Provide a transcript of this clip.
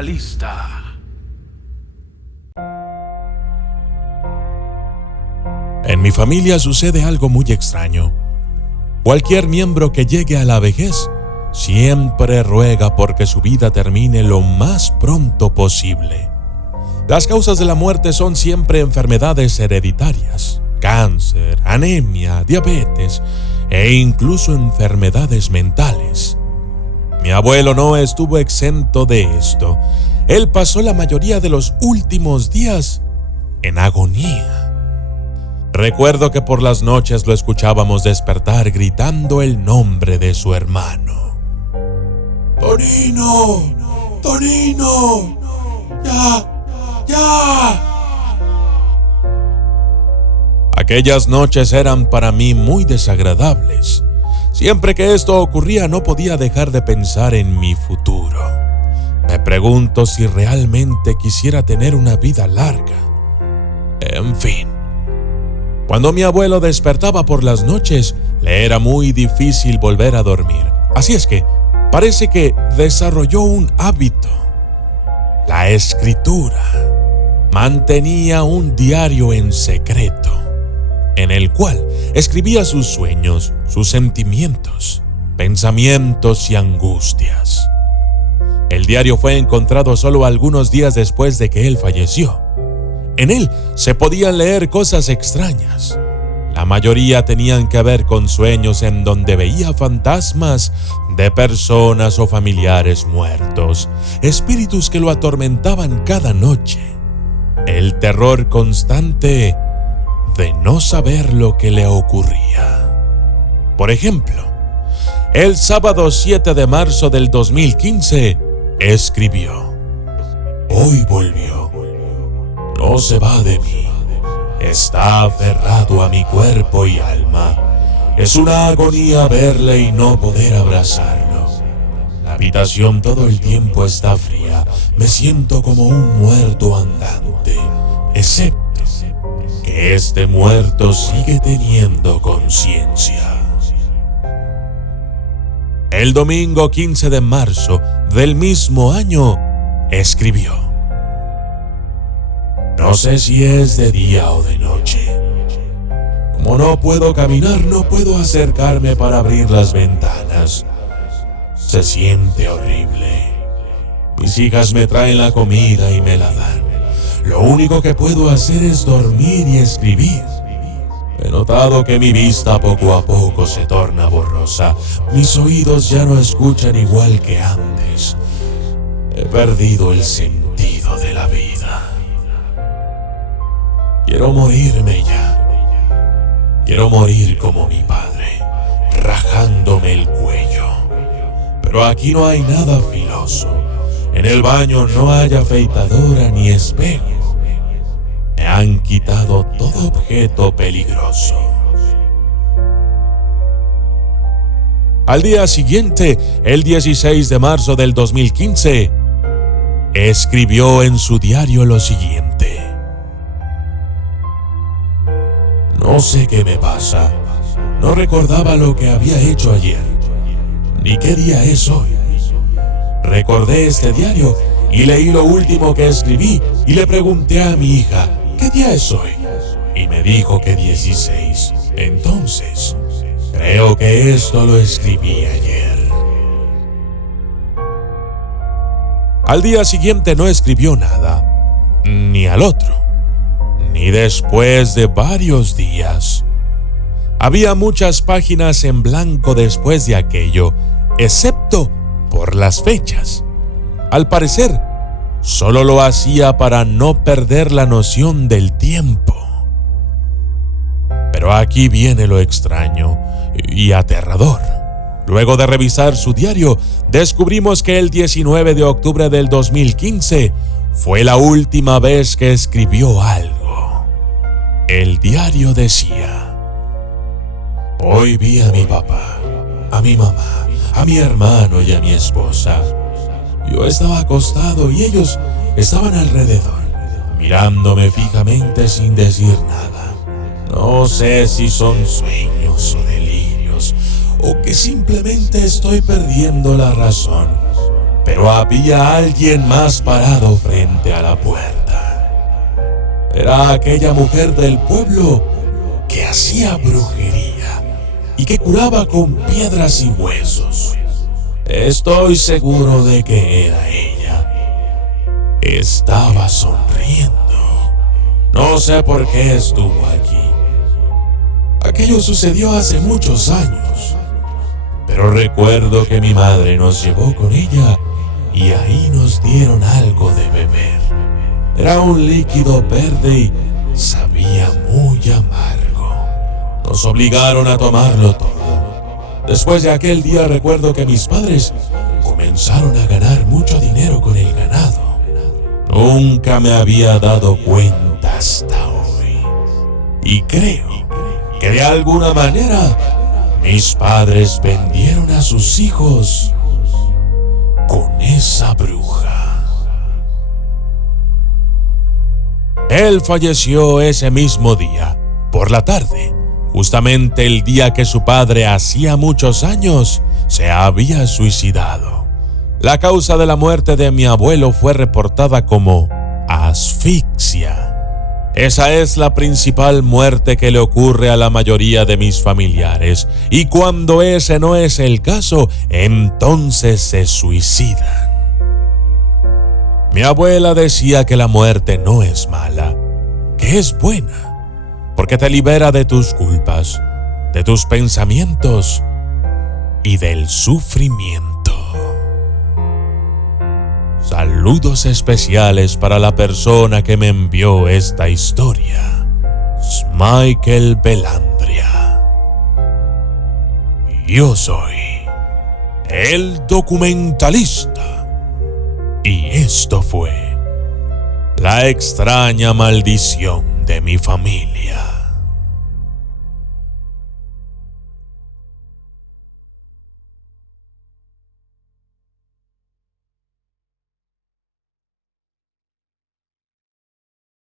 Mentalista. En mi familia sucede algo muy extraño. Cualquier miembro que llegue a la vejez siempre ruega porque su vida termine lo más pronto posible. Las causas de la muerte son siempre enfermedades hereditarias, cáncer, anemia, diabetes e incluso enfermedades mentales. Mi abuelo no estuvo exento de esto. Él pasó la mayoría de los últimos días en agonía. Recuerdo que por las noches lo escuchábamos despertar gritando el nombre de su hermano. ¡Tonino! ¡Tonino! ¡Ya! Aquellas noches eran para mí muy desagradables. Siempre que esto ocurría no podía dejar de pensar en mi futuro. Me pregunto si realmente quisiera tener una vida larga. En fin. Cuando mi abuelo despertaba por las noches, le era muy difícil volver a dormir. Así es que parece que desarrolló un hábito: la escritura. Mantenía un diario en secreto, en el cual escribía sus sueños, sus sentimientos, pensamientos y angustias. El diario fue encontrado solo algunos días después de que él falleció. En él se podían leer cosas extrañas. La mayoría tenían que ver con sueños en donde veía fantasmas de personas o familiares muertos, espíritus que lo atormentaban cada noche. El terror constante de no saber lo que le ocurría. Por ejemplo, el sábado 7 de marzo del 2015 escribió: «Hoy volvió. No se va de mí. Está aferrado a mi cuerpo y alma. Es una agonía verle y no poder abrazarlo. La habitación todo el tiempo está fría. Me siento como un muerto andante, excepto que este muerto sigue teniendo conciencia». El domingo 15 de marzo del mismo año escribió: «No sé si es de día o de noche. Como no puedo caminar, no puedo acercarme para abrir las ventanas. Se siente horrible. Mis hijas me traen la comida y me la dan. Lo único que puedo hacer es dormir y escribir. He notado que mi vista poco a poco se torna borrosa. Mis oídos ya no escuchan igual que antes. He perdido el sentido de la vida. Quiero morirme ya. Quiero morir como mi padre, rajándome el cuello. Pero aquí no hay nada filoso. En el baño no hay afeitadora ni espejo. Me han quitado todo objeto peligroso». Al día siguiente, el 16 de marzo del 2015, escribió en su diario lo siguiente: «No sé qué me pasa. No recordaba lo que había hecho ayer, ni qué día es hoy. Recordé este diario y leí lo último que escribí y le pregunté a mi hija: ¿qué día es hoy? Y me dijo que 16. Entonces, creo que esto lo escribí ayer». Al día siguiente no escribió nada, ni al otro, ni después de varios días. Había muchas páginas en blanco después de aquello, excepto por las fechas. Al parecer, solo lo hacía para no perder la noción del tiempo. Pero aquí viene lo extraño y aterrador. Luego de revisar su diario, descubrimos que el 19 de octubre del 2015 fue la última vez que escribió algo. El diario decía: «Hoy vi a mi papá, a mi mamá, a mi hermano y a mi esposa. Yo estaba acostado y ellos estaban alrededor, mirándome fijamente sin decir nada. No sé si son sueños o delirios, o que simplemente estoy perdiendo la razón. pero había alguien más parado frente a la puerta. Era aquella mujer del pueblo que hacía brujería y que curaba con piedras y huesos. Estoy seguro de que era ella. Estaba sonriendo. No sé por qué estuvo aquí. Aquello sucedió hace muchos años, pero recuerdo que mi madre nos llevó con ella y ahí nos dieron algo de beber. Era un líquido verde y sabía muy amargo. Nos obligaron a tomarlo todo. Después de aquel día recuerdo que mis padres comenzaron a ganar mucho dinero con el ganado. Nunca me había dado cuenta hasta hoy. Y creo que de alguna manera mis padres vendieron a sus hijos con esa bruja. Él falleció ese mismo día, por la tarde, justamente el día que su padre hacía muchos años se había suicidado. La causa de la muerte de mi abuelo fue reportada como asfixia. Esa es la principal muerte que le ocurre a la mayoría de mis familiares, y cuando ese no es el caso, entonces se suicidan. Mi abuela decía que la muerte no es mala, que es buena, porque te libera de tus culpas, de tus pensamientos y del sufrimiento. Saludos especiales para la persona que me envió esta historia, Michael Belandria. Yo soy el documentalista y esto fue La extraña maldición de mi familia.